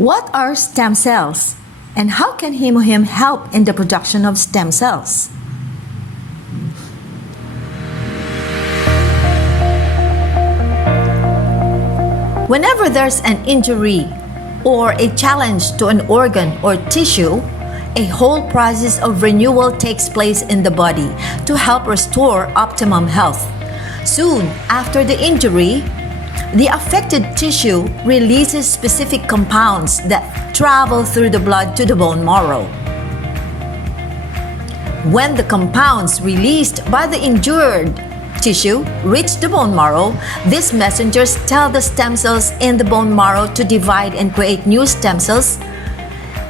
What are stem cells? And how can Hemohim help in the production of stem cells? Whenever there's an injury or a challenge to an organ or tissue, a whole process of renewal takes place in the body to help restore optimum health. Soon after the injury, the affected tissue releases specific compounds that travel through the blood to the bone marrow. When the compounds released by the injured tissue reach the bone marrow, these messengers tell the stem cells in the bone marrow to divide and create new stem cells,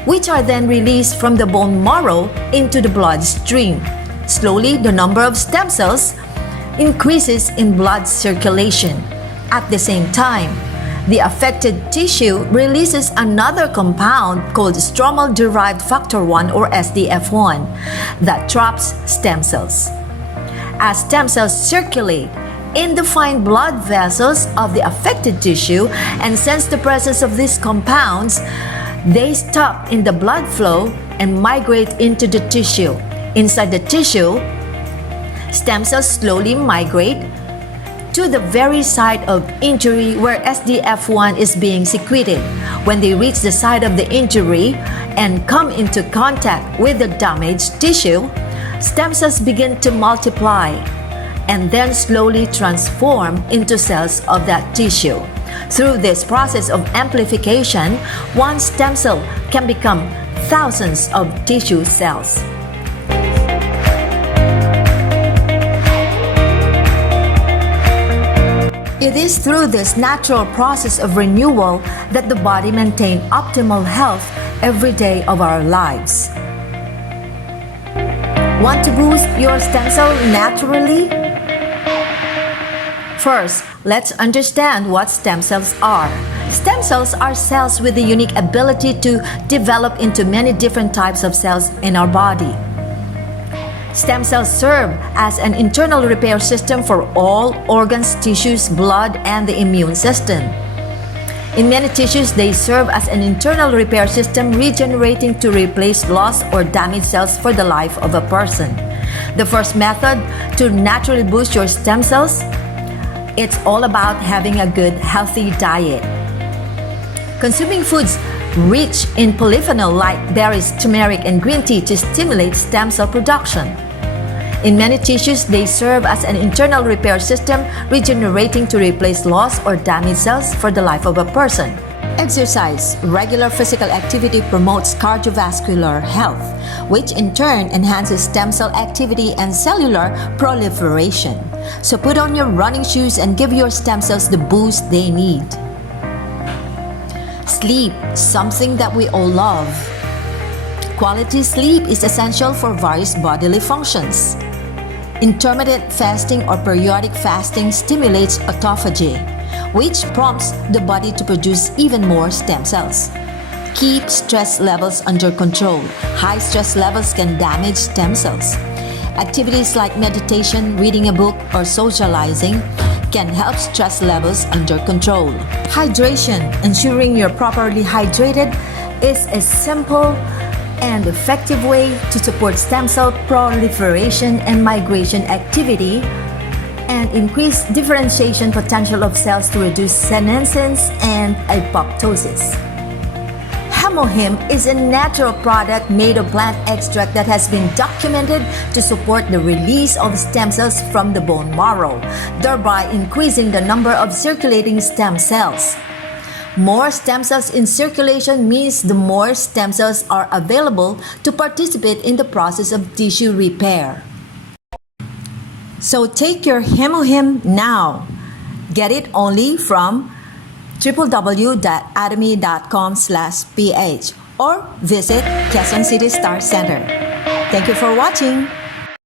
which are then released from the bone marrow into the bloodstream. Slowly, the number of stem cells increases in blood circulation. At the same time, the affected tissue releases another compound called stromal-derived factor 1 or SDF1 that traps stem cells. As stem cells circulate in the fine blood vessels of the affected tissue and sense the presence of these compounds, they stop in the blood flow and migrate into the tissue. Inside the tissue, stem cells slowly migrate to the very site of injury where SDF1 is being secreted. When they reach the site of the injury and come into contact with the damaged tissue, stem cells begin to multiply and then slowly transform into cells of that tissue. Through this process of amplification, one stem cell can become thousands of tissue cells. It is through this natural process of renewal that the body maintains optimal health every day of our lives. Want to boost your stem cell naturally? First, let's understand what stem cells are. Stem cells are cells with the unique ability to develop into many different types of cells in our body. Stem cells serve as an internal repair system for all organs, tissues, blood, and the immune system. In many tissues, they serve as an internal repair system, regenerating to replace lost or damaged cells for the life of a person. The first method to naturally boost your stem cells, it's all about having a good, healthy diet. Consuming foods rich in polyphenol like berries, turmeric, and green tea to stimulate stem cell production. In many tissues, they serve as an internal repair system, regenerating to replace lost or damaged cells for the life of a person. Exercise. Regular physical activity promotes cardiovascular health, which in turn enhances stem cell activity and cellular proliferation. So put on your running shoes and give your stem cells the boost they need. Sleep, something that we all love. Quality sleep is essential for various bodily functions. Intermittent fasting or periodic fasting stimulates autophagy, which prompts the body to produce even more stem cells. Keep stress levels under control. High stress levels can damage stem cells. Activities like meditation, reading a book, or socializing can help stress levels under control. Hydration. Ensuring you're properly hydrated is a simple and effective way to support stem cell proliferation and migration activity and increase differentiation potential of cells to reduce senescence and apoptosis. Hemohim is a natural product made of plant extract that has been documented to support the release of stem cells from the bone marrow, thereby increasing the number of circulating stem cells. More stem cells in circulation means the more stem cells are available to participate in the process of tissue repair. So take your Hemohim now. Get it only from www.atomy.com/ph or visit Quezon City Star Center. Thank you for watching.